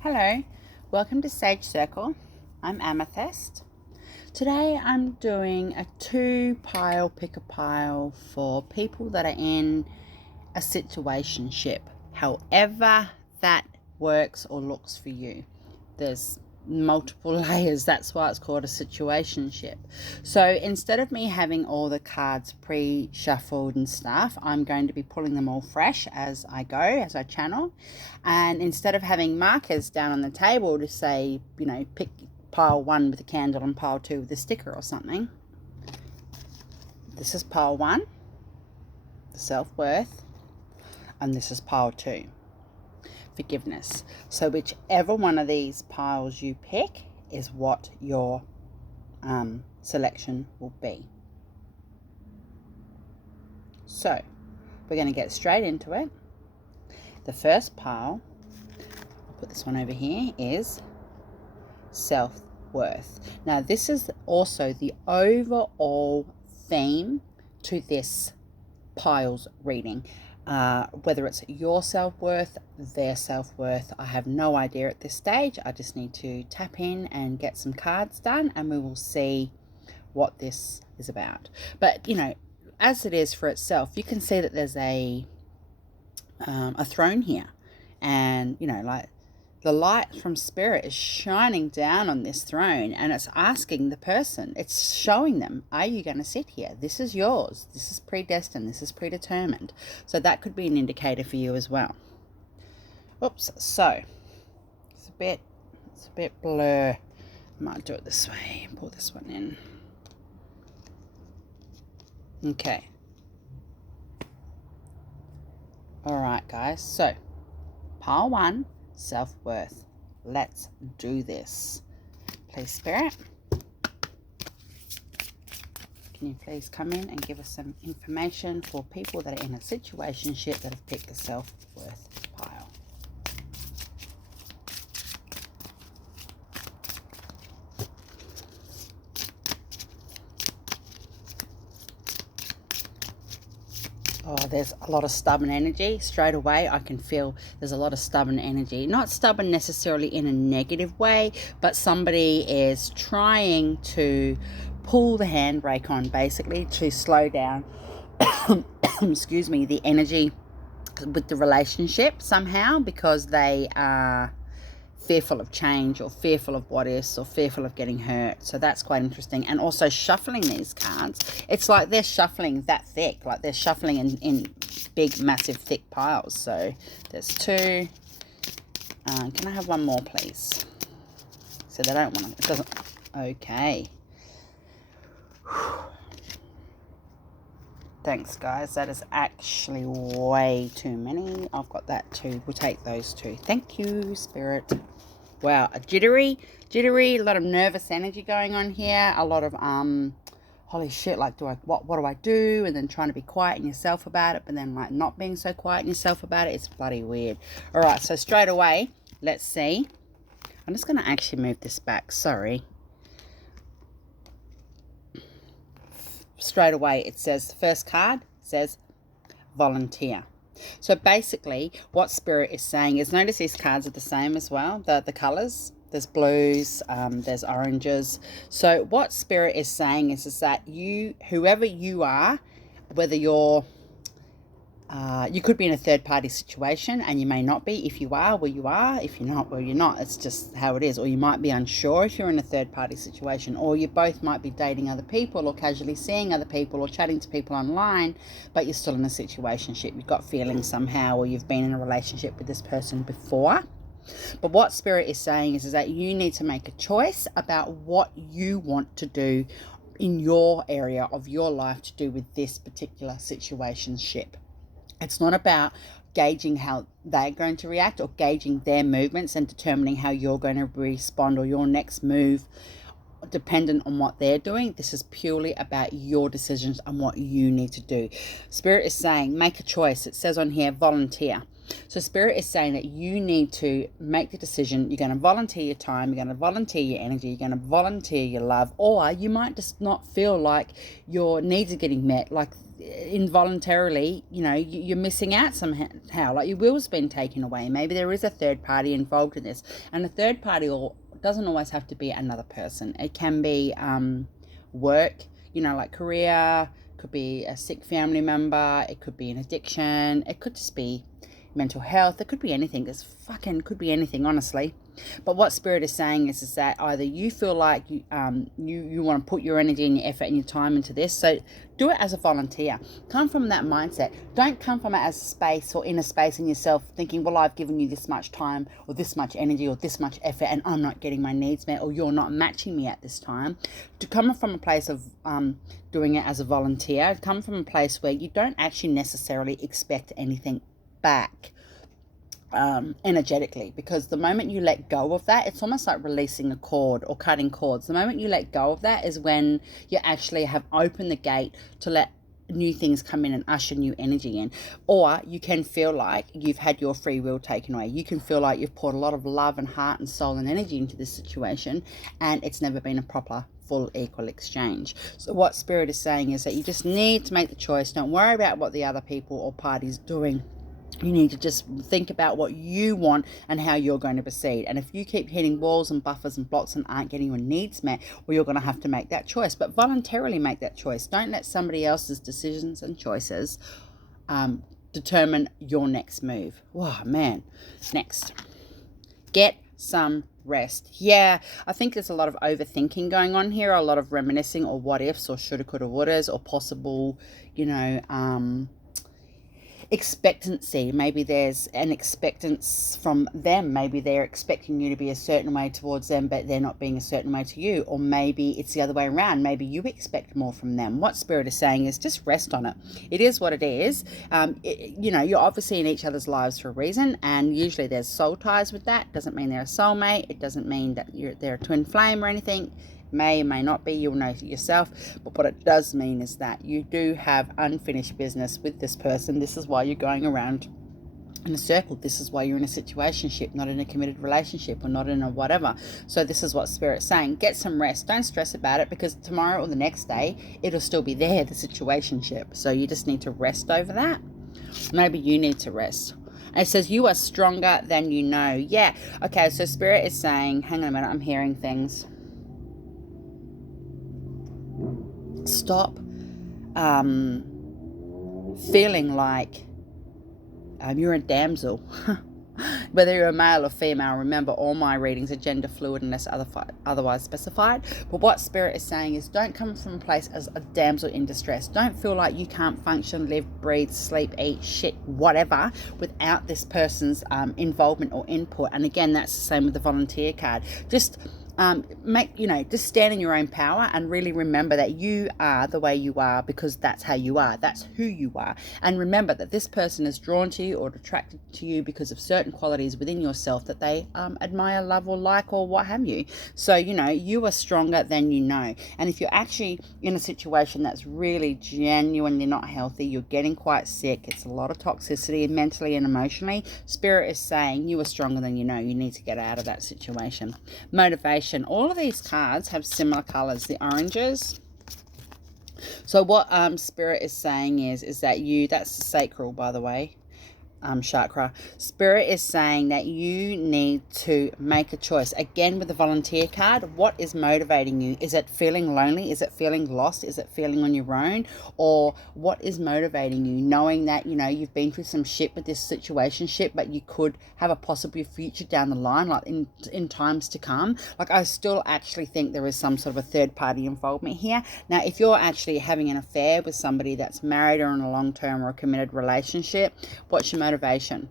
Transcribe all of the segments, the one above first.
Hello, welcome to Sage Circle. I'm Amythyst. Today I'm doing a pick a pile for people that are in a situationship, however that works or looks for you. There's multiple layers, that's why it's called a situationship. So instead of me having all the cards pre-shuffled and stuff, I'm going to be pulling them all fresh as I go, as I channel. And instead of having markers down on the table to say, pick pile 1 with a candle and pile 2 with a sticker or something, this is pile 1, the self-worth, and this is pile 2, forgiveness. So whichever one of these piles you pick is what your selection will be. So we're going to get straight into it. The first pile, I'll put this one over here, is self-worth. Now this is also the overall theme to this pile's reading. Whether it's your self-worth, their self-worth, I have no idea at this stage. I just need to tap in and get some cards done and we will see what this is about. But as it is for itself, you can see that there's a throne here, and like the light from spirit is shining down on this throne, and it's asking the person, it's showing them, are you going to sit here? This is yours. This is predestined. This is predetermined. So that could be an indicator for you as well. Oops. So it's a bit blur. I might do it this way. Pull this one in. Okay. All right, guys. So pile 1, self-worth. Let's do this. Please, Spirit, can you please come in and give us some information for people that are in a situationship that have picked the self-worth pile? Oh, there's a lot of stubborn energy. Straight away, I can feel there's a lot of stubborn energy. Not stubborn necessarily in a negative way, but somebody is trying to pull the handbrake on, basically, to slow down, excuse me, the energy with the relationship somehow, because they are fearful of change or fearful of what is or fearful of getting hurt. So that's quite interesting. And also shuffling these cards, it's like they're shuffling that thick, like they're shuffling in big massive thick piles. So there's 2. Can I have one more, please? So they don't want to, it doesn't. Okay. Thanks, guys. That is actually way too many. I've got that too. We'll take those 2. Thank you, Spirit. Wow, a jittery, a lot of nervous energy going on here. A lot of holy shit, like what do I do? And then trying to be quiet in yourself about it, but then like not being so quiet in yourself about it. It's bloody weird. All right, so straight away, let's see. I'm just going to actually move this back. Sorry. Straight away, it says, the first card says volunteer. So basically what Spirit is saying is, notice these cards are the same as well, the colors. There's blues, there's oranges. So what Spirit is saying is that whoever you are, whether you're you could be in a third-party situation, and you may not be. If you are, well, you are. If you're not, well, you're not. It's just how it is. Or you might be unsure if you're in a third-party situation, or you both might be dating other people or casually seeing other people or chatting to people online, but you're still in a situationship. You've got feelings somehow, or you've been in a relationship with this person before. But what Spirit is saying is that you need to make a choice about what you want to do in your area of your life to do with this particular situationship. It's not about gauging how they're going to react or gauging their movements and determining how you're going to respond or your next move dependent on what they're doing. This is purely about your decisions and what you need to do. Spirit is saying make a choice. It says on here volunteer. So Spirit is saying that you need to make the decision. You're going to volunteer your time, you're going to volunteer your energy, you're going to volunteer your love, or you might just not feel like your needs are getting met, like involuntarily, you're missing out somehow, like your will's been taken away. Maybe there is a third party involved in this, and a third party doesn't always have to be another person. It can be work, like career, could be a sick family member, it could be an addiction, it could just be mental health, it could be anything. Could be anything, honestly. But what Spirit is saying is that either you feel like you want to put your energy and your effort and your time into this, so do it as a volunteer. Come from that mindset. Don't come from it as a space or in a space in yourself thinking, well, I've given you this much time or this much energy or this much effort and I'm not getting my needs met, or you're not matching me at this time. To come from a place of doing it as a volunteer, come from a place where you don't actually necessarily expect anything back energetically, because the moment you let go of that, it's almost like releasing a cord or cutting cords. The moment you let go of that is when you actually have opened the gate to let new things come in and usher new energy in. Or you can feel like you've had your free will taken away. You can feel like you've poured a lot of love and heart and soul and energy into this situation and it's never been a proper full equal exchange. So what Spirit is saying is that you just need to make the choice. Don't worry about what the other people or parties doing. You need to just think about what you want and how you're going to proceed. And if you keep hitting walls and buffers and blocks and aren't getting your needs met, well, you're going to have to make that choice. But voluntarily make that choice. Don't let somebody else's decisions and choices determine your next move. Oh, man. Next. Get some rest. Yeah, I think there's a lot of overthinking going on here, a lot of reminiscing or what ifs or shoulda, coulda, wouldas or possible, expectancy. Maybe there's an expectance from them. Maybe they're expecting you to be a certain way towards them, but they're not being a certain way to you. Or maybe it's the other way around. Maybe you expect more from them. What Spirit is saying is just rest on it. It is what it is. You're obviously in each other's lives for a reason, and usually there's soul ties with that. Doesn't mean they're a soulmate. It doesn't mean that they're a twin flame or anything. May or may not be, you'll know yourself. But what it does mean is that you do have unfinished business with this person. This is why you're going around in a circle. This is why you're in a situationship, not in a committed relationship or not in a whatever. So this is what Spirit's saying. Get some rest. Don't stress about it, because tomorrow or the next day it'll still be there, the situationship. So you just need to rest over that. Maybe you need to rest. And it says you are stronger than you know. Yeah. Okay, so Spirit is saying, hang on a minute, I'm hearing things. Stop feeling like you're a damsel. Whether you're a male or female, remember all my readings are gender fluid unless otherwise specified. But what Spirit is saying is don't come from a place as a damsel in distress. Don't feel like you can't function, live, breathe, sleep, eat, shit, whatever, without this person's involvement or input. And again, that's the same with the volunteer card. Just just stand in your own power and really remember that you are the way you are because that's how you are. That's who you are. And remember that this person is drawn to you or attracted to you because of certain qualities within yourself that they admire, love, or like, or what have you. So, you are stronger than you know. And if you're actually in a situation that's really genuinely not healthy, you're getting quite sick, it's a lot of toxicity mentally and emotionally, Spirit is saying you are stronger than you know. You need to get out of that situation. Motivation. All of these cards have similar colors, the oranges. So what Spirit is saying is that that's the sacral, by the way, chakra. Spirit is saying that you need to make a choice. Again, with the volunteer card, what is motivating you? Is it feeling lonely? Is it feeling lost? Is it feeling on your own? Or what is motivating you? Knowing that, you've been through some shit with this situationship, but you could have a possible future down the line, like in times to come. Like, I still actually think there is some sort of a third party involvement here. Now, if you're actually having an affair with somebody that's married or in a long-term or a committed relationship, what's your motivation?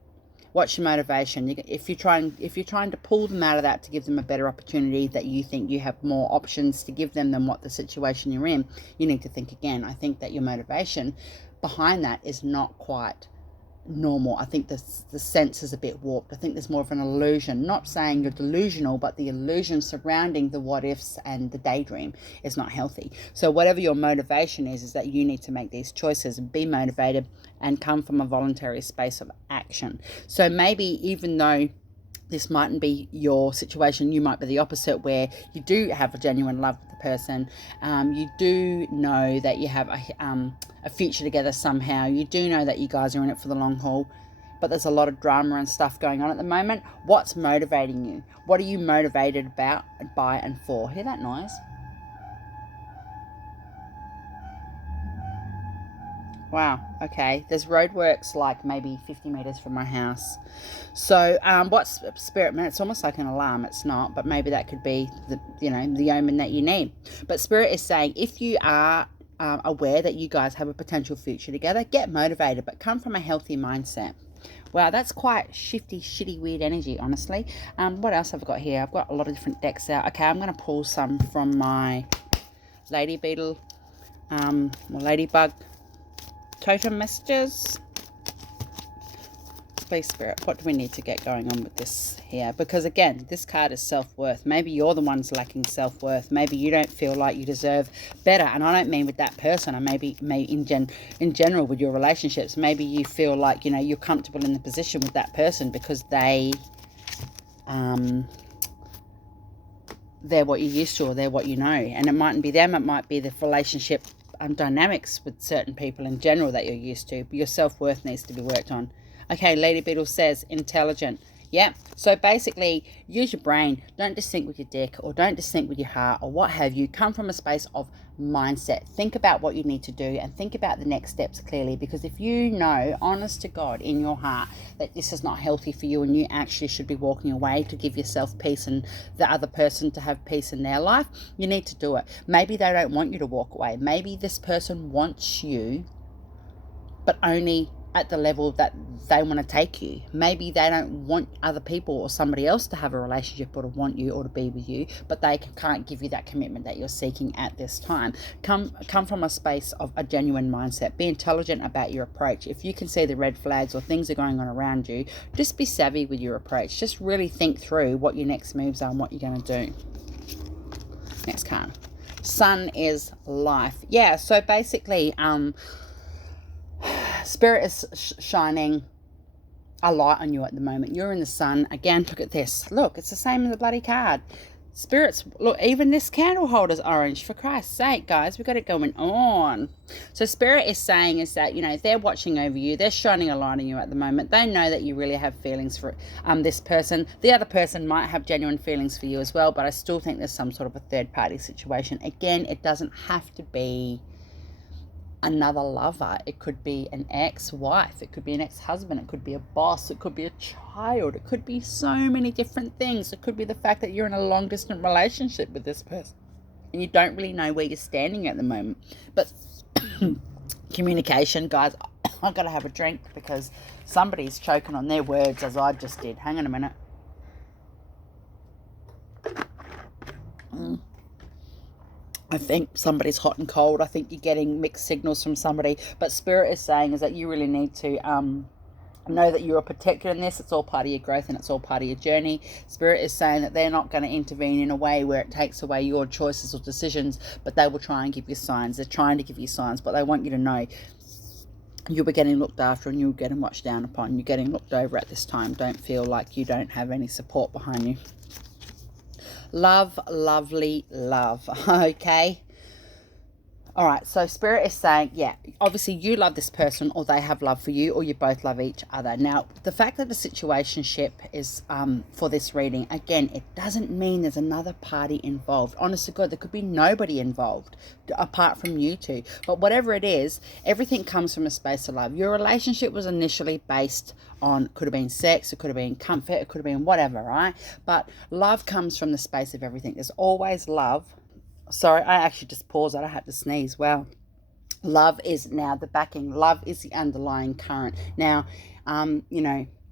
What's your motivation? If you're trying to pull them out of that to give them a better opportunity, that you think you have more options to give them than what the situation you're in, you need to think again. I think that your motivation behind that is not quite normal. I think the sense is a bit warped. I think there's more of an illusion. Not saying you're delusional, but the illusion surrounding the what ifs and the daydream is not healthy. So whatever your motivation is that you need to make these choices and be motivated and come from a voluntary space of action. So maybe even though This mightn't be your situation. You might be the opposite, where you do have a genuine love with the person. You do know that you have a future together somehow. You do know that you guys are in it for the long haul. But there's a lot of drama and stuff going on at the moment. What's motivating you? What are you motivated about, by, and for? Hear that noise? Wow, okay. There's roadworks like maybe 50 metres from my house. So what's Spirit, man, it's almost like an alarm. It's not, but maybe that could be the omen that you need. But Spirit is saying, if you are aware that you guys have a potential future together, get motivated, but come from a healthy mindset. Wow, that's quite shifty, shitty, weird energy, honestly. What else have I got here? I've got a lot of different decks out. Okay, I'm going to pull some from my lady beetle, or ladybug totem messages. Please, Spirit, what do we need to get going on with this here? Because again, this card is self-worth. Maybe you're the ones lacking self-worth. Maybe you don't feel like you deserve better. And I don't mean with that person. I maybe in general with your relationships. Maybe you feel like, you're comfortable in the position with that person because they're what you're used to, or they're what you know. And it mightn't be them. It might be the relationship dynamics with certain people in general that you're used to. But your self-worth needs to be worked on. Okay, Lady Beetle says intelligent. Yeah, so basically use your brain. Don't just think with your dick, or don't just think with your heart, or what have you. Come from a space of mindset. Think about what you need to do and think about the next steps clearly, because if you know, honest to God, in your heart that this is not healthy for you and you actually should be walking away to give yourself peace and the other person to have peace in their life, you need to do it. Maybe they don't want you to walk away. Maybe this person wants you, but only at the level that they want to take you. Maybe they don't want other people or somebody else to have a relationship or to want you or to be with you, but they can't give you that commitment that you're seeking at this time. Come from a space of a genuine mindset. Be intelligent about your approach. If you can see the red flags or things are going on around you, just be savvy with your approach. Just really think through what your next moves are and what you're going to do. Next card. Sun is life. Yeah, so basically, Spirit is shining a light on you at the moment. You're in the sun. Again, look at this. Look, it's the same in the bloody card. Spirits, look, even this candle holder's orange. For Christ's sake, guys, we've got it going on. So Spirit is saying is that, they're watching over you. They're shining a light on you at the moment. They know that you really have feelings for this person. The other person might have genuine feelings for you as well, but I still think there's some sort of a third-party situation. Again, it doesn't have to be another lover. It could be an ex-wife, it could be an ex-husband, it could be a boss, it could be a child, it could be so many different things. It could be the fact that you're in a long-distance relationship with this person and you don't really know where you're standing at the moment. But communication, guys, I've got to have a drink because somebody's choking on their words as I just did. Hang on a minute. I think somebody's hot and cold. I think you're getting mixed signals from somebody. But Spirit is saying is that you really need to know that you're protected in this. It's all part of your growth and it's all part of your journey. Spirit is saying that they're not going to intervene in a way where it takes away your choices or decisions, but they will try and give you signs. They're trying to give you signs, but they want you to know you'll be getting looked after and you're getting watched down upon. You're getting looked over at this time. Don't feel like you don't have any support behind you. Love, lovely love. Okay. All right. So Spirit is saying, yeah, obviously you love this person, or they have love for you, or you both love each other. Now, the fact that the situationship is for this reading, again, it doesn't mean there's another party involved. Honest to God, there could be nobody involved apart from you two. But whatever it is, everything comes from a space of love. Your relationship was initially based on, could have been sex, it could have been comfort, it could have been whatever, right? But love comes from the space of everything. There's always love. Sorry, I actually just paused. I had to sneeze. Wow. Love is now the backing. Love is the underlying current. Now,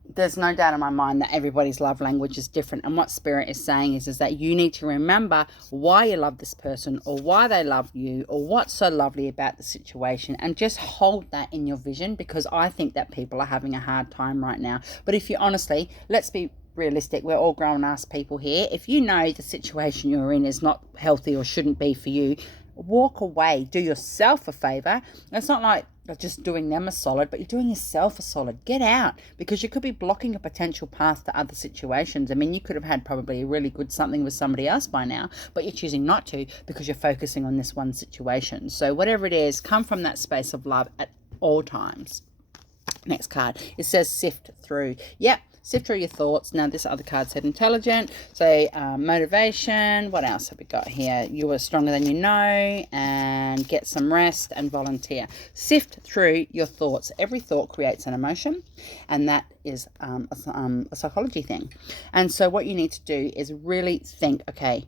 there's no doubt in my mind that everybody's love language is different. And what Spirit is saying is that you need to remember why you love this person, or why they love you, or what's so lovely about the situation, and just hold that in your vision, because I think that people are having a hard time right now. But if you honestly, let's be realistic, we're all grown-ass people here. If you know the situation you're in is not healthy or shouldn't be for you, walk away. Do yourself a favor. It's not like just doing them a solid, but you're doing yourself a solid. Get out, because you could be blocking a potential path to other situations. I mean, you could have had probably a really good something with somebody else by now, but you're choosing not to because you're focusing on this one situation. So whatever it is, come from that space of love at all times. Next card, it says sift through. Yep, sift through your thoughts. Now this other card said intelligent, so motivation. What else have we got here? You are stronger than you know, and get some rest, and volunteer. Sift through your thoughts. Every thought creates an emotion, and that is a psychology thing. And so what you need to do is really think, okay,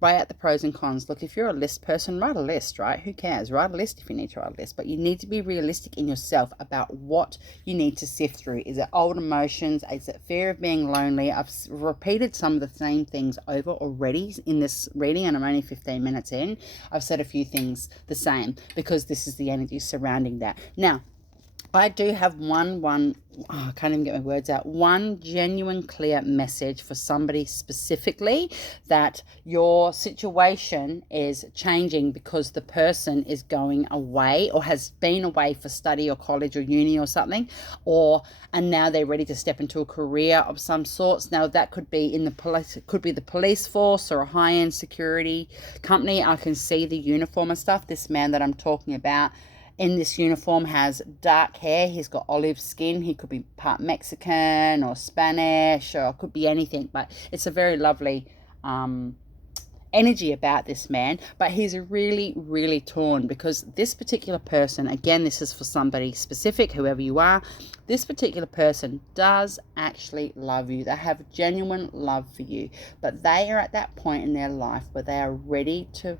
weigh out the pros and cons. Look, if you're a list person, write a list, right? Who cares? Write a list if you need to write a list. But you need to be realistic in yourself about what you need to sift through. Is it old emotions? Is it fear of being lonely? I've repeated some of the same things over already in this reading, and I'm only 15 minutes in. I've said a few things the same because this is the energy surrounding that. Now, I do have I can't even get my words out, one genuine clear message for somebody specifically, that your situation is changing because the person is going away or has been away for study or college or uni or something, and now they're ready to step into a career of some sorts. Now that could be in the police, it could be the police force or a high-end security company. I can see the uniform and stuff. This man that I'm talking about in this uniform has dark hair. He's got olive skin. He could be part Mexican or Spanish, or it could be anything, but it's a very lovely energy about this man. But he's really, really torn because this particular person, again, this is for somebody specific, whoever you are, this particular person does actually love you. They have genuine love for you, but they are at that point in their life where they are ready to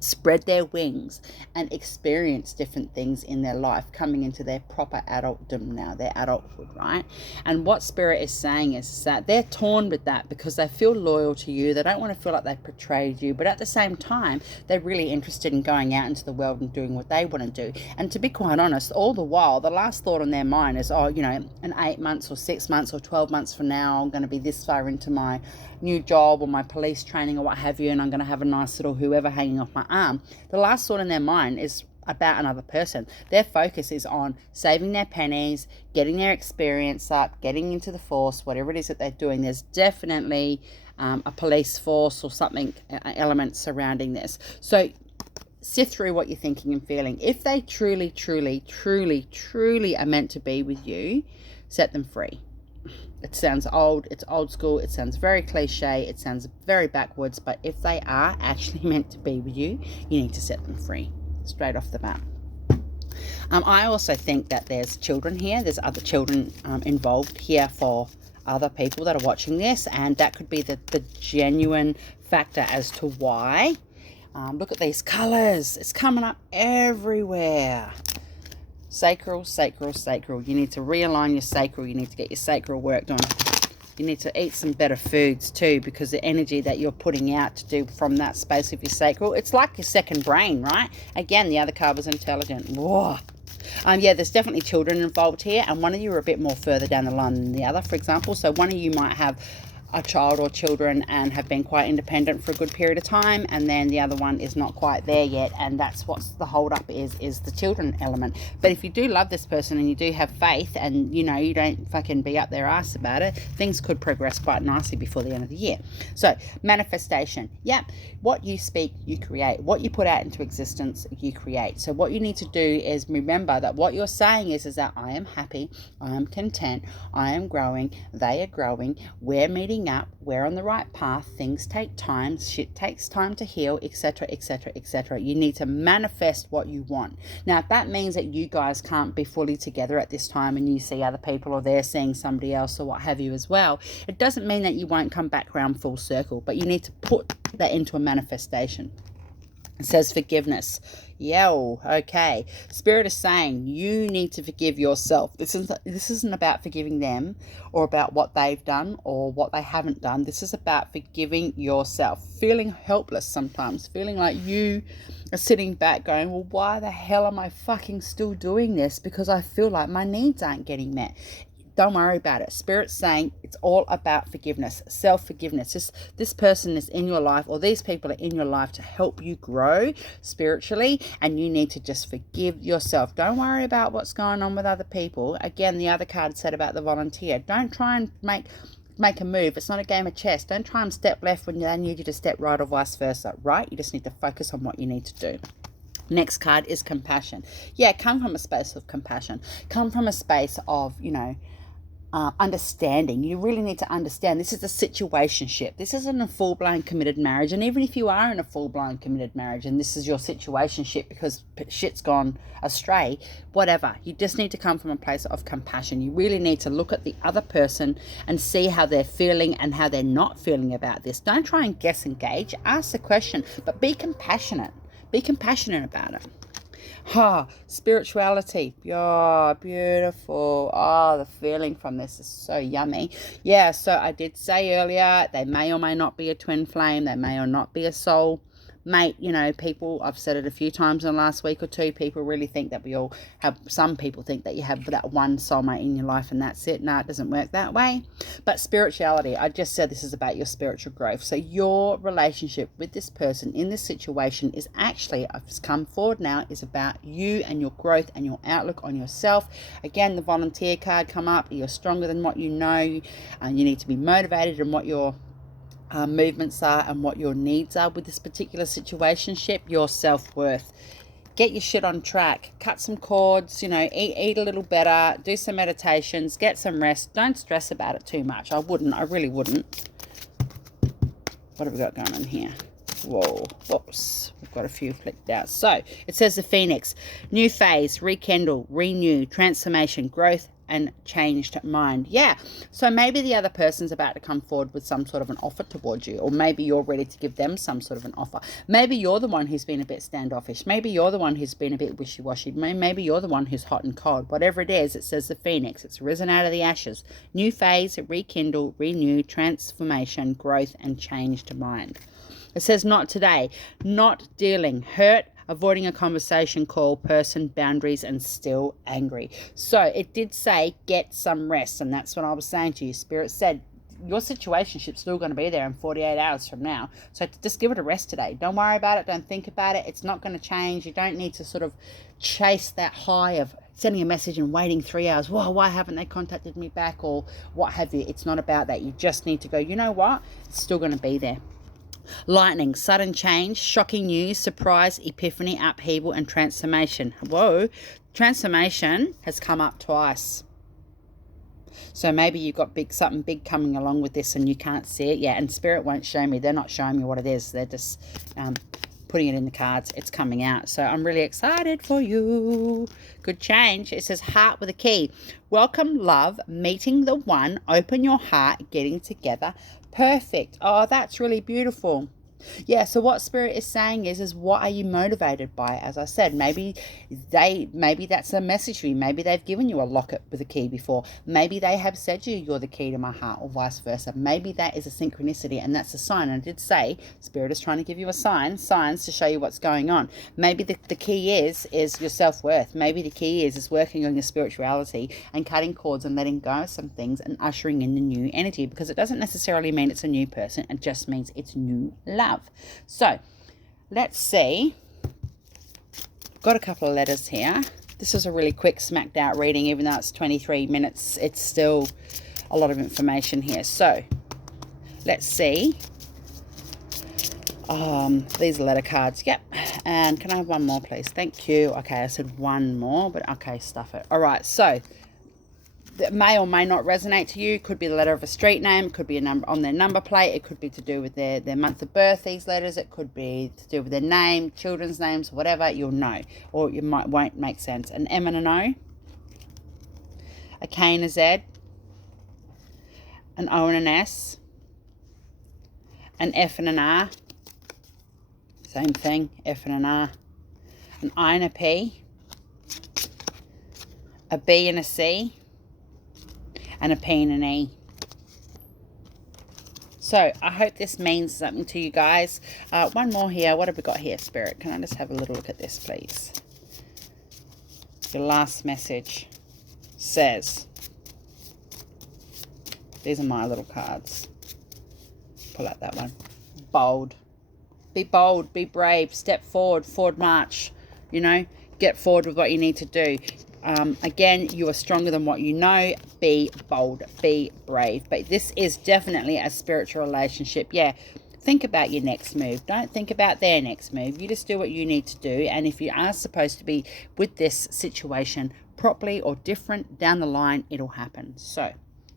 spread their wings and experience different things in their life, coming into their proper adultdom now, their adulthood, right? And what Spirit is saying is that they're torn with that because they feel loyal to you. They don't want to feel like they've betrayed you, but at the same time, they're really interested in going out into the world and doing what they want to do. And to be quite honest, all the while, the last thought on their mind is, oh, you know, in 8 months or 6 months or 12 months from now, I'm going to be this far into my new job or my police training or what have you, and I'm going to have a nice little whoever hanging off my arm. The last thought in their mind is about another person. Their focus is on saving their pennies, getting their experience up, getting into the force, whatever it is that they're doing. There's definitely a police force or something element surrounding this. So sift through what you're thinking and feeling. If they truly, truly, truly, truly are meant to be with you, set them free. It sounds old, it's old school, it sounds very cliche, it sounds very backwards, but if they are actually meant to be with you, you need to set them free, straight off the bat. I also think that there's children here, there's other children involved here for other people that are watching this, and that could be the genuine factor as to why. Look at these colours, it's coming up everywhere. Sacral, sacral, sacral. You need to realign your sacral. You need to get your sacral worked on. You need to eat some better foods too, because the energy that you're putting out to do from that space of your sacral, it's like your second brain, right? Again, the other card was intelligent. Whoa. Yeah, there's definitely children involved here, and one of you are a bit more further down the line than the other, for example. So one of you might have a child or children and have been quite independent for a good period of time, and then the other one is not quite there yet, and that's what's the hold up is the children element. But if you do love this person and you do have faith, and you know you don't fucking be up their ass about it, things could progress quite nicely before the end of the year. So manifestation, what you speak you create, what you put out into existence you create. So what you need to do is remember that what you're saying is that I am happy, I am content, I am growing, they are growing, we're meeting up, we're on the right path, things take time, shit takes time to heal, etc, etc, etc. You need to manifest what you want. Now if that means that you guys can't be fully together at this time and you see other people or they're seeing somebody else or what have you as well, it doesn't mean that you won't come back around full circle, but you need to put that into a manifestation. It says forgiveness. Okay. Spirit is saying you need to forgive yourself. This isn't about forgiving them or about what they've done or what they haven't done. This is about forgiving yourself. Feeling helpless sometimes. Feeling like you are sitting back going, well, why the hell am I fucking still doing this? Because I feel like my needs aren't getting met. Don't worry about it. Spirit's saying it's all about forgiveness, self-forgiveness. This person is in your life, or these people are in your life to help you grow spiritually, and you need to just forgive yourself. Don't worry about what's going on with other people. Again, the other card said about the volunteer. Don't try and make a move. It's not a game of chess. Don't try and step left when they need you to step right, or vice versa, right? You just need to focus on what you need to do. Next card is compassion. Yeah, come from a space of compassion. Come from a space of, understanding. You really need to understand this is a situationship. This isn't a full-blown committed marriage. And even if you are in a full-blown committed marriage and this is your situationship because shit's gone astray, whatever, you just need to come from a place of compassion. You really need to look at the other person and see how they're feeling and how they're not feeling about this. Don't try and guess and gauge. Ask the question, but be compassionate. Be compassionate about it. Spirituality. Oh, beautiful. Oh, the feeling from this is so yummy. Yeah, so I did say earlier, they may or may not be a twin flame. They may or not be a soul mate. People, I've said it a few times in the last week or two, people really think that we all have, some people think that you have that one soulmate in your life and that's it. No, it doesn't work that way. But spirituality, I just said this is about your spiritual growth. So your relationship with this person in this situation is actually, I've just come forward now, is about you and your growth and your outlook on yourself. Again, the volunteer card come up. You're stronger than what you know, and you need to be motivated in what your movements are and what your needs are with this particular situationship. Your self-worth. Get your shit on track. Cut some cords, eat a little better, do some meditations, get some rest. Don't stress about it too much. I really wouldn't. What have we got going on here? Whoa, whoops, we've got a few flicked out. So it says the Phoenix, new phase, rekindle, renew, transformation, growth, and changed mind. Yeah, so maybe the other person's about to come forward with some sort of an offer towards you, or maybe you're ready to give them some sort of an offer. Maybe you're the one who's been a bit standoffish. Maybe you're the one who's been a bit wishy-washy. Maybe you're the one who's hot and cold. Whatever it is, it says the Phoenix. It's risen out of the ashes. New phase, rekindle, renew, transformation, growth, and changed mind. It says not today, not dealing, hurt, avoiding a conversation, call, person, boundaries, and still angry. So it did say get some rest, and that's what I was saying to you. Spirit said your situationship's still going to be there in 48 hours from now. So just give it a rest today. Don't worry about it. Don't think about it. It's not going to change. You don't need to sort of chase that high of sending a message and waiting 3 hours. Whoa, why haven't they contacted me back, or what have you? It's not about that. You just need to go, you know what? It's still going to be there. Lightning, sudden change, shocking news, surprise, epiphany, upheaval, and transformation. Whoa, transformation has come up twice. So maybe you've got something big coming along with this and you can't see it yet. And Spirit won't show me. They're not showing me what it is. They're just putting it in the cards. It's coming out. So I'm really excited for you. Good change. It says heart with a key. Welcome, love, meeting the one, open your heart, getting together. Perfect. Oh, that's really beautiful. Yeah, so what Spirit is saying is what are you motivated by? As I said, maybe that's a message for you. Maybe they've given you a locket with a key before. Maybe they have said to you, you're the key to my heart, or vice versa. Maybe that is a synchronicity, and that's a sign. And I did say Spirit is trying to give you signs to show you what's going on. Maybe the key is your self-worth. Maybe the key is working on your spirituality and cutting cords and letting go of some things and ushering in the new energy, because it doesn't necessarily mean it's a new person. It just means it's new love. So let's see. Got a couple of letters here. This is a really quick smacked out reading. Even though it's 23 minutes, it's still a lot of information here. So let's see. These are letter cards. Yep. And can I have one more, please? Thank you. Okay, I said one more, but okay, stuff it. All right, so that may or may not resonate to you. Could be the letter of a street name, could be a number on their number plate, it could be to do with their month of birth, these letters, it could be to do with their name, children's names, whatever. You'll know, or you won't make sense. An M and an O, a K and a Z, an O and an S, an F and an R, same thing, F and an R, an I and a P, a B and a C, and a P and an E. So I hope this means something to you guys. One more here. What have we got here, Spirit? Can I just have a little look at this, please? Your last message says, These are my little cards. Pull out that one. Bold. Be bold. Be brave. Step forward. Forward march. You know, get forward with what you need to do. Again, you are stronger than what you know. Be bold. Be brave. But this is definitely a spiritual relationship. Yeah. Think about your next move. Don't think about their next move. You just do what you need to do. And if you are supposed to be with this situation properly or different down the line, it'll happen. So,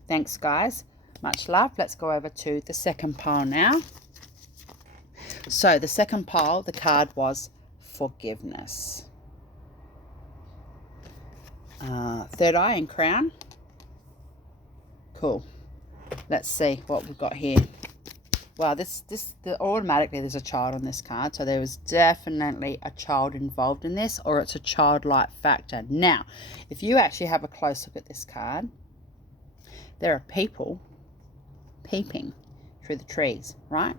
thanks, guys. Much love. Let's go over to the second pile now. So, the second pile, the card was forgiveness. Third eye and crown. Cool. Let's see what we've got here. Wow, automatically there's a child on this card. So there was definitely a child involved in this, or it's a childlike factor. Now, if you actually have a close look at this card, there are people peeping through the trees, right?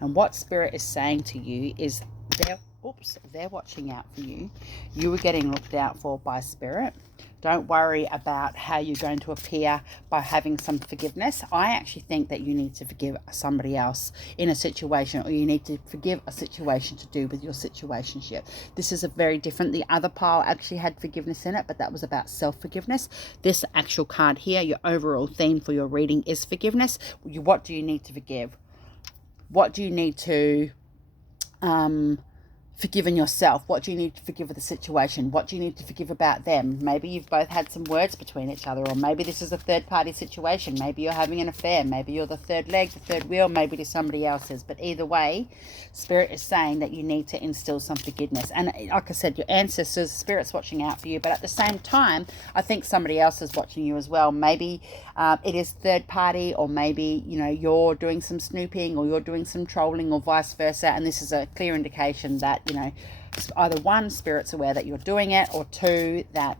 And what Spirit is saying to you is they're watching out for you. You are getting looked out for by Spirit. Don't worry about how you're going to appear by having some forgiveness. I actually think that you need to forgive somebody else in a situation, or you need to forgive a situation to do with your situationship. This is a very different. The other pile actually had forgiveness in it, but that was about self-forgiveness. This actual card here, your overall theme for your reading is forgiveness. What do you need to forgive? What do you need to forgive in yourself? What do you need to forgive of the situation? What do you need to forgive about them? Maybe you've both had some words between each other, or maybe this is a third party situation. Maybe you're having an affair. Maybe you're the third leg, the third wheel. Maybe it is somebody else's. But either way, Spirit is saying that you need to instill some forgiveness. And like I said, your ancestors, Spirit's watching out for you. But at the same time, I think somebody else is watching you as well. Maybe it is third party, or maybe, you know, you're doing some snooping, or you're doing some trolling, or vice versa. And this is a clear indication that, you know, either one, Spirit's aware that you're doing it, or two, that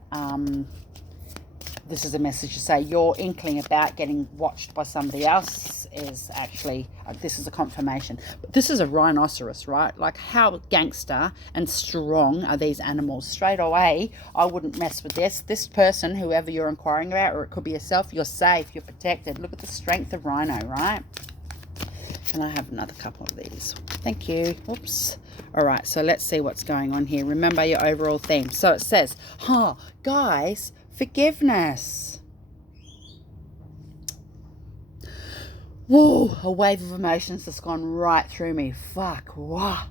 this is a message to say your inkling about getting watched by somebody else is actually, this is a confirmation. But this is a rhinoceros, right? Like, how gangster and strong are these animals? Straight away, I wouldn't mess with this. This person, whoever you're inquiring about, or it could be yourself, you're safe, you're protected. Look at the strength of rhino, right? Can I have another couple of these? Thank you. Oops. All right, so let's see what's going on here. Remember your overall theme. So it says, guys, forgiveness. Whoa, a wave of emotions that's gone right through me. Fuck, wow.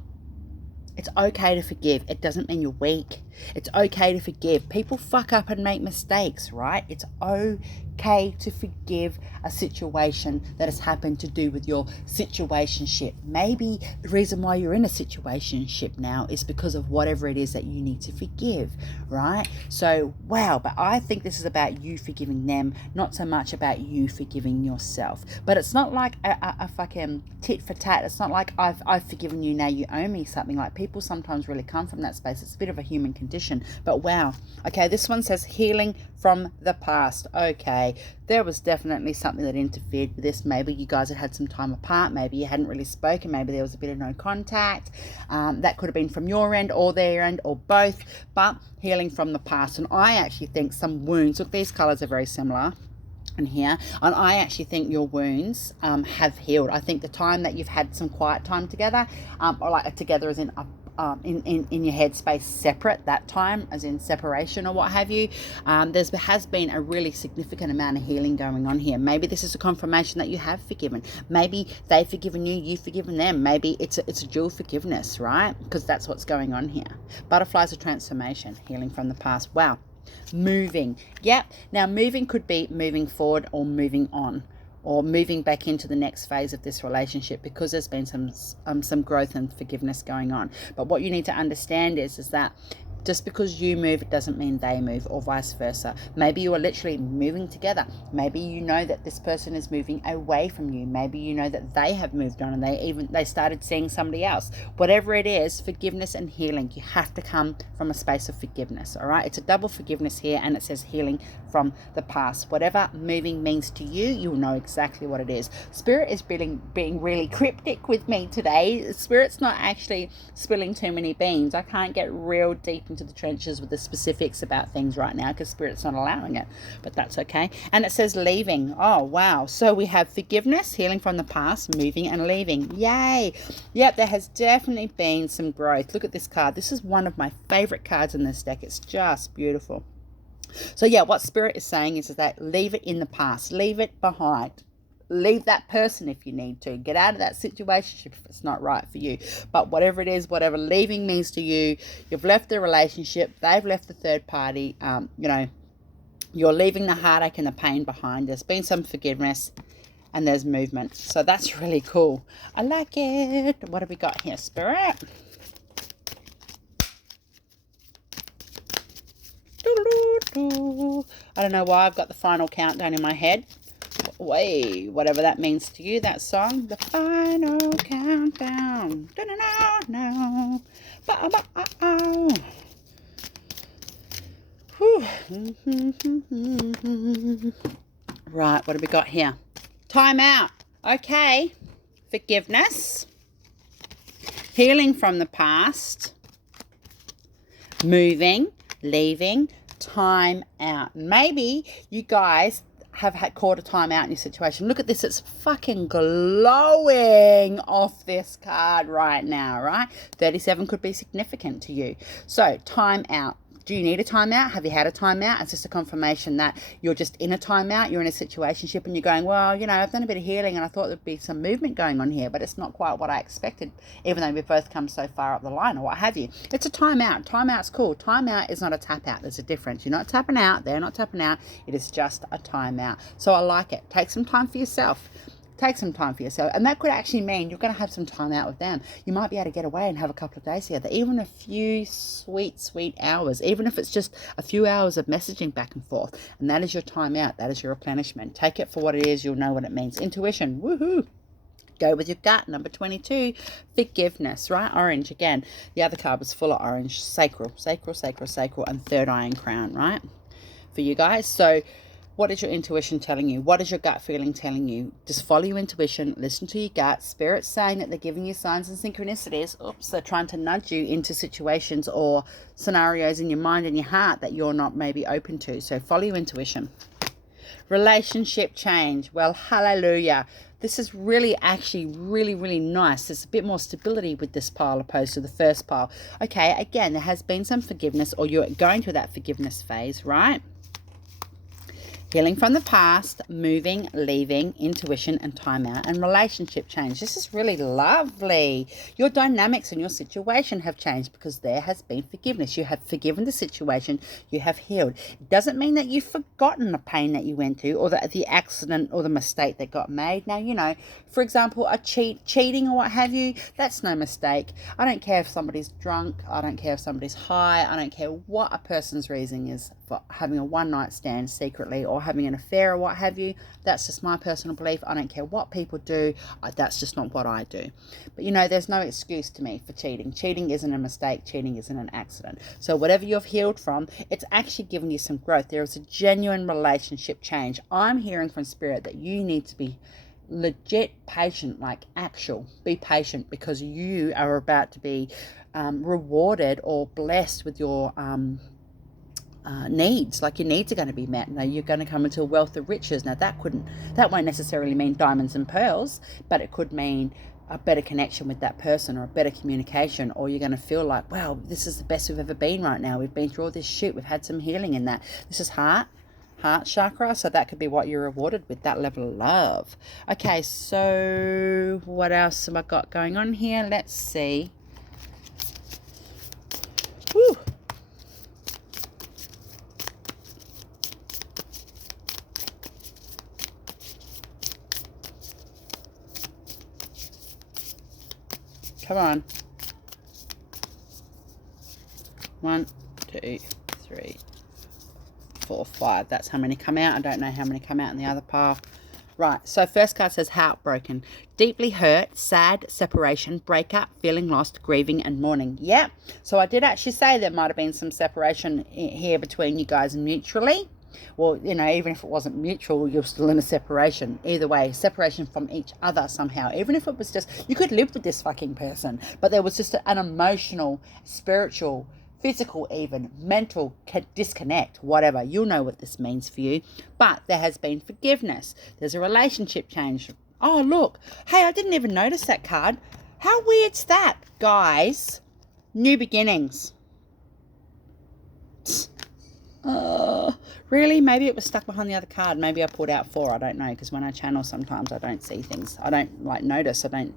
It's okay to forgive. It doesn't mean you're weak. It's okay to forgive. People fuck up and make mistakes, right? It's okay to forgive a situation that has happened to do with your situationship. Maybe the reason why you're in a situationship now is because of whatever it is that you need to forgive, right? So, wow, but I think this is about you forgiving them, not so much about you forgiving yourself. But it's not like a fucking tit for tat. It's not like I've forgiven you, now you owe me something. Like, people sometimes really come from that space. It's a bit of a human condition. But wow. Okay, this one says healing from the past. Okay, there was definitely something that interfered with this. Maybe you guys had some time apart. Maybe you hadn't really spoken. Maybe there was a bit of no contact. That could have been from your end or their end or both. But healing from the past. And I actually think some wounds, look, these colors are very similar in here, and I actually think your wounds have healed. I think the time that you've had some quiet time together, or like together as in in your headspace separate, that time as in separation or what have you, there has been a really significant amount of healing going on here. Maybe this is a confirmation that you have forgiven. Maybe they've forgiven you, you've forgiven them. Maybe it's a dual forgiveness, right? Because that's what's going on here. Butterflies of transformation, healing from the past. Wow. Moving. Yep. Now, moving could be moving forward or moving on, or moving back into the next phase of this relationship, because there's been some growth and forgiveness going on. But what you need to understand is that just because you move, it doesn't mean they move, or vice versa. Maybe you are literally moving together. Maybe you know that this person is moving away from you. Maybe you know that they have moved on and they started seeing somebody else. Whatever it is, forgiveness and healing, you have to come from a space of forgiveness, all right? It's a double forgiveness here, and it says healing from the past. Whatever moving means to you, you'll know exactly what it is. Spirit is being really cryptic with me today. Spirit's not actually spilling too many beans. I can't get real deep back into the trenches with the specifics about things right now because Spirit's not allowing it, but that's okay. And it says leaving. Oh, wow. So we have forgiveness, healing from the past, moving and leaving. Yay. Yep, there has definitely been some growth. Look at this card. This is one of my favorite cards in this deck. It's just beautiful. So yeah, what Spirit is saying is that leave it in the past, leave it behind. Leave that person if you need to. Get out of that situation if it's not right for you. But whatever it is, whatever leaving means to you, you've left the relationship, they've left the third party, you're leaving the heartache and the pain behind. There's been some forgiveness and there's movement. So that's really cool. I like it. What have we got here, Spirit? I don't know why I've got the final countdown in my head. Way, whatever that means to you, that song. The final countdown. No. Right, what have we got here? Time out. Okay. Forgiveness. Healing from the past. Moving. Leaving. Time out. Maybe you guys have caught a time out in your situation. Look at this. It's fucking glowing off this card right now, right? 37 could be significant to you. So time out. Do you need a timeout? Have you had a timeout? It's just a confirmation that you're just in a timeout. You're in a situationship and you're going, well, I've done a bit of healing and I thought there'd be some movement going on here, but it's not quite what I expected, even though we've both come so far up the line or what have you. It's a timeout. Timeout's cool. Timeout is not a tap out. There's a difference. You're not tapping out. They're not tapping out. It is just a timeout. So I like it. Take some time for yourself. Take some time for yourself. And that could actually mean you're going to have some time out with them. You might be able to get away and have a couple of days together, even a few sweet hours, even if it's just a few hours of messaging back and forth. And that is your time out. That is your replenishment. Take it for what it is. You'll know what it means. Intuition. Woohoo. Go with your gut. Number 22, forgiveness, right? Orange again. The other card was full of orange. Sacral, and third eye and crown, right? For you guys. So what is your intuition telling you? What is your gut feeling telling you? Just follow your intuition. Listen to your gut. Spirit's saying that they're giving you signs and synchronicities. They're trying to nudge you into situations or scenarios in your mind and your heart that you're not maybe open to. So follow your intuition. Relationship change. Well, hallelujah. This is really nice. There's a bit more stability with this pile opposed to the first pile. Okay, again, there has been some forgiveness or you're going through that forgiveness phase, right? Healing from the past, moving, leaving, intuition and timeout, and relationship change. This is really lovely. Your dynamics in your situation have changed because there has been forgiveness. You have forgiven the situation. You have healed. It doesn't mean that you've forgotten the pain that you went through or the accident or the mistake that got made. Now, for example, cheating or what have you, that's no mistake. I don't care if somebody's drunk. I don't care if somebody's high. I don't care what a person's reason is for having a one-night stand secretly or having an affair or what have you. That's just my personal belief. I don't care what people do. That's just not what I do. But there's no excuse to me for cheating. Cheating isn't a mistake. Cheating isn't an accident. So whatever you've healed from, it's actually given you some growth. There is a genuine relationship change. I'm hearing from Spirit that you need to be legit patient, like actual. Be patient because you are about to be rewarded or blessed with your needs. Like your needs are going to be met. Now you're going to come into a wealth of riches. Now that won't necessarily mean diamonds and pearls, but it could mean a better connection with that person or a better communication, or you're going to feel like, wow, this is the best we've ever been right now. We've been through all this shit. We've had some healing in that. This is heart chakra, so that could be what you're rewarded with, that level of love. Okay, so what else have I got going on here? Let's see. Woo. Come on. 1, 2, 3, 4, 5. That's how many come out. I don't know how many come out in the other pile. Right, so first card says heartbroken. Deeply hurt, sad, separation, breakup, feeling lost, grieving and mourning. Yep. So I did actually say there might have been some separation here between you guys mutually. Well, even if it wasn't mutual, you're still in a separation. Either way, separation from each other somehow. Even if it was just, you could live with this fucking person, but there was just an emotional, spiritual, physical even, mental disconnect, whatever. You'll know what this means for you. But there has been forgiveness. There's a relationship change. Oh, look. Hey, I didn't even notice that card. How weird's that, guys? New beginnings. Really? Maybe it was stuck behind the other card. Maybe I pulled out 4. I don't know, because when I channel, sometimes I don't see things. I don't notice. I don't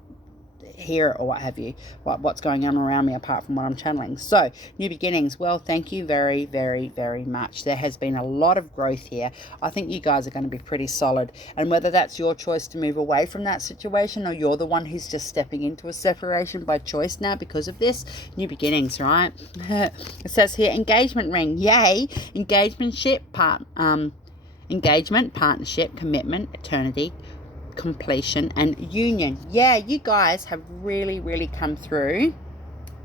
hear it or what have you, what's going on around me apart from what I'm channeling. So new beginnings, well, thank you very, very, very much. There has been a lot of growth here. I think you guys are going to be pretty solid, and whether that's your choice to move away from that situation, or you're the one who's just stepping into a separation by choice now because of this, new beginnings, right? It says here, engagement ring. Yay. Engagement, partnership, commitment, eternity, completion, and union. Yeah, you guys have really, really come through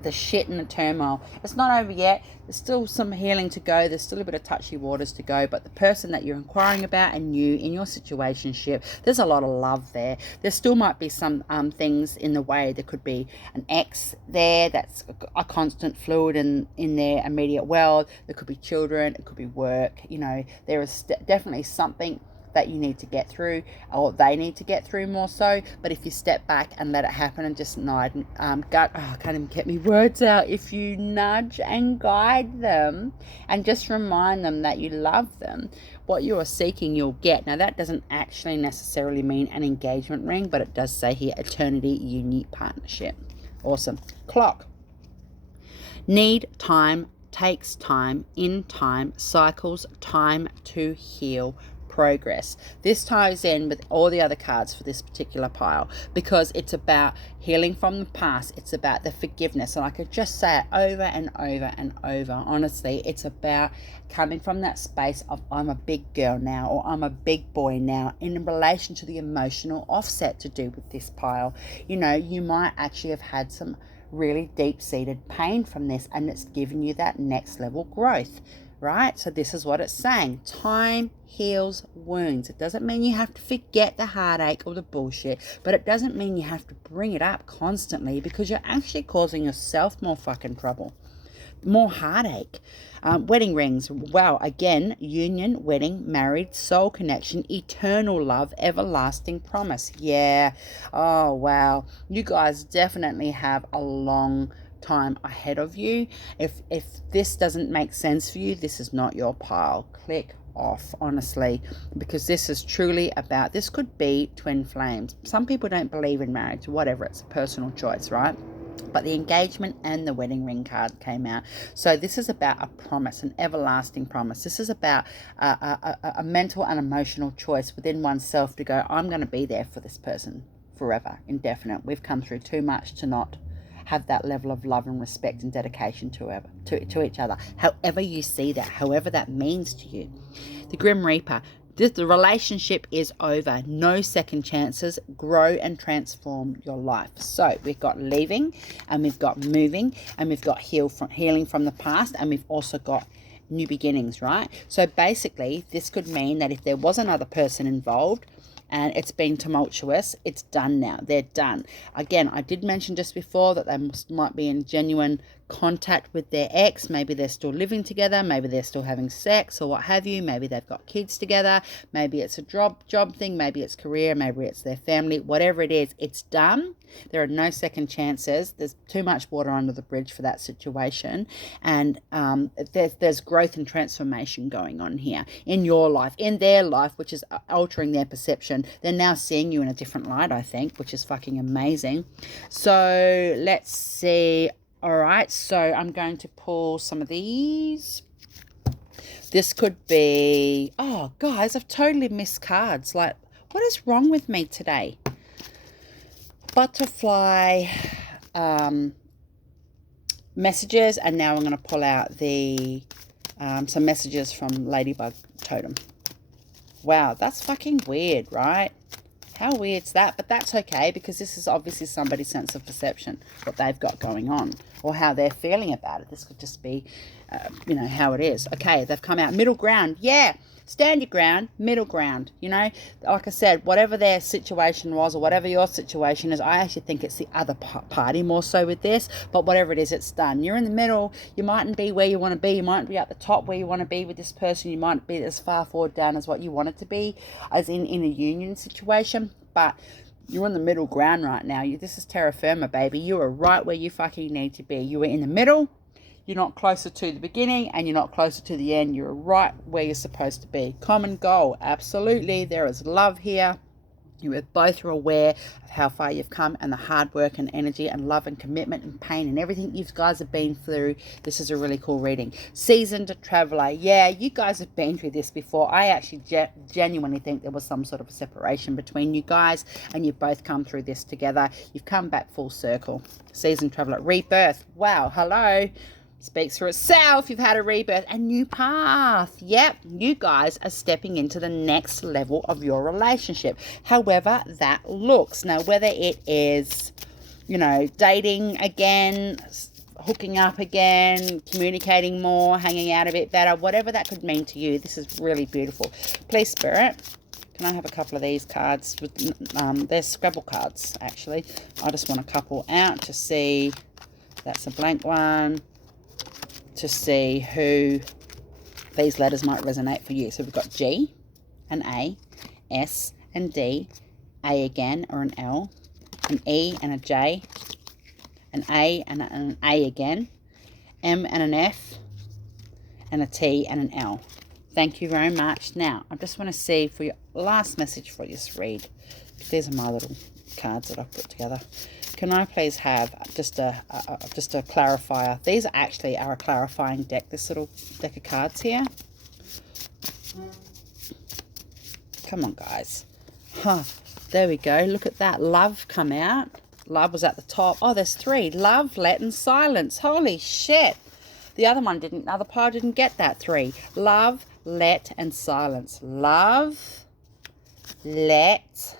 the shit and the turmoil. It's not over yet. There's still some healing to go. There's still a bit of touchy waters to go, but the person that you're inquiring about and you in your situationship, there's a lot of love there. There still might be some things in the way. There could be an ex there that's a constant fluid in their immediate world. There could be children. It could be work. You know, there is definitely something that you need to get through, or they need to get through more so. But if you step back and let it happen and just I can't even get me words out. If you nudge and guide them and just remind them that you love them, what you are seeking you'll get. Now that doesn't actually necessarily mean an engagement ring, but it does say here eternity, unique partnership. Awesome. Clock. Need time, takes time, in time, cycles, time to heal, progress. This ties in with all the other cards for this particular pile, because it's about healing from the past. It's about the forgiveness, and I could just say it over and over and over. Honestly, it's about coming from that space of I'm a big girl now, or I'm a big boy now, in relation to the emotional offset to do with this pile. You know, you might actually have had some really deep-seated pain from this, and it's given you that next level growth, right? So this is what it's saying. Time heals wounds. It doesn't mean you have to forget the heartache or the bullshit, but it doesn't mean you have to bring it up constantly, because you're actually causing yourself more fucking trouble, more heartache. Wedding rings. Wow. Again, union, wedding, married, soul connection, eternal love, everlasting promise. Yeah. Oh, wow. You guys definitely have a long time ahead of you. If this doesn't make sense for you, this is not your pile. Click off, honestly, because this is truly about, this could be twin flames. Some people don't believe in marriage, whatever, it's a personal choice, right? But the engagement and the wedding ring card came out. So this is about a promise, an everlasting promise. This is about a mental and emotional choice within oneself to go, I'm going to be there for this person forever, indefinite. We've come through too much to not have that level of love and respect and dedication to each other. However you see that, however that means to you. The Grim Reaper. The relationship is over. No second chances. Grow and transform your life. So we've got leaving, and we've got moving, and we've got healing from the past, and we've also got new beginnings, right? So basically, this could mean that if there was another person involved and it's been tumultuous, it's done now. They're done. Again, I did mention just before that they might be in genuine contact with their ex. Maybe they're still living together, maybe they're still having sex or what have you, maybe they've got kids together, maybe it's a job thing, maybe it's career, maybe it's their family, whatever it is, it's done. There are no second chances. There's too much water under the bridge for that situation, and there's growth and transformation going on here in your life, in their life, which is altering their perception. They're now seeing you in a different light, I think, which is fucking amazing. So let's see. All right, so I'm going to pull some of these. This could be, oh, guys, I've totally missed cards. Like, what is wrong with me today? Butterfly messages, and now I'm going to pull out the some messages from Ladybug Totem. Wow, that's fucking weird, right? How weird's that? But that's okay, because this is obviously somebody's sense of perception, what they've got going on, or how they're feeling about it. This could just be you know, how it is. Okay, they've come out. Middle ground. Yeah. Stand your ground, middle ground, you know. Like I said, whatever their situation was or whatever your situation is, I actually think it's the other party more so with this, but whatever it is, it's done. You're in the middle. You mightn't be where you want to be. You mightn't be at the top where you want to be with this person. You might be as far forward down as what you want it to be, as in a union situation, but you're on the middle ground right now. This is terra firma, baby. You are right where you fucking need to be. You are in the middle. You're not closer to the beginning and you're not closer to the end. You're right where you're supposed to be. Common goal. Absolutely. There is love here. You both are aware of how far you've come and the hard work and energy and love and commitment and pain and everything you guys have been through. This is a really cool reading. Seasoned traveler. Yeah, you guys have been through this before. I actually genuinely think there was some sort of a separation between you guys and you've both come through this together. You've come back full circle. Seasoned traveler. Rebirth. Wow. Hello. Speaks for itself. You've had a rebirth, a new path. Yep, you guys are stepping into the next level of your relationship, however that looks. Now, whether it is, you know, dating again, hooking up again, communicating more, hanging out a bit better, whatever that could mean to you, this is really beautiful. Please, Spirit, can I have a couple of these cards? They're Scrabble cards, actually. I just want a couple out to see. That's a blank one. To see who these letters might resonate for you. So we've got G, an A, S and D, A again or an L, an E and a J, an A and an A again, M and an F, and a T and an L. Thank you very much. Now, I just want to see for your last message for this read. These are my little cards that I've put together. Can I please have just a clarifier? These actually are a clarifying deck, this little deck of cards here. Come on, guys. Huh. There we go. Look at that. Love come out. Love was at the top. Oh, there's three. Love, let, and silence. Holy shit. The other one didn't. The other pile didn't get that three. Love, let, and silence. Love, let,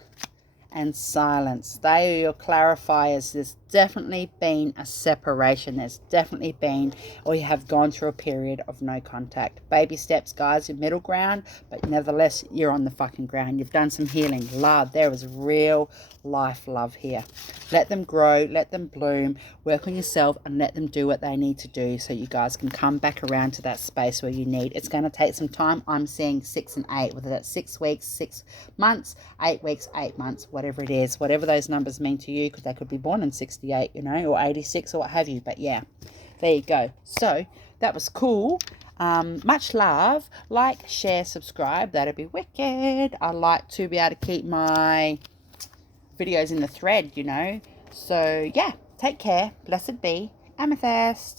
and silence. They are your clarifiers. There's definitely been a separation. There's definitely been, or you have gone through a period of no contact. Baby steps, guys. Your middle ground, but nevertheless, you're on the fucking ground. You've done some healing. Love. There is real life love here. Let them grow. Let them bloom. Work on yourself and let them do what they need to do so you guys can come back around to that space where you need. It's going to take some time. I'm seeing 6 and 8, whether that's 6 weeks, 6 months, 8 weeks, 8 months, whatever it is, whatever those numbers mean to you, because they could be born in 68, you know, or 86 or what have you. But yeah, there you go. So that was cool. Much love. Like, share, subscribe. That'd be wicked. I like to be able to keep my videos in the thread, you know. So yeah, take care. Blessed be. Amethyst.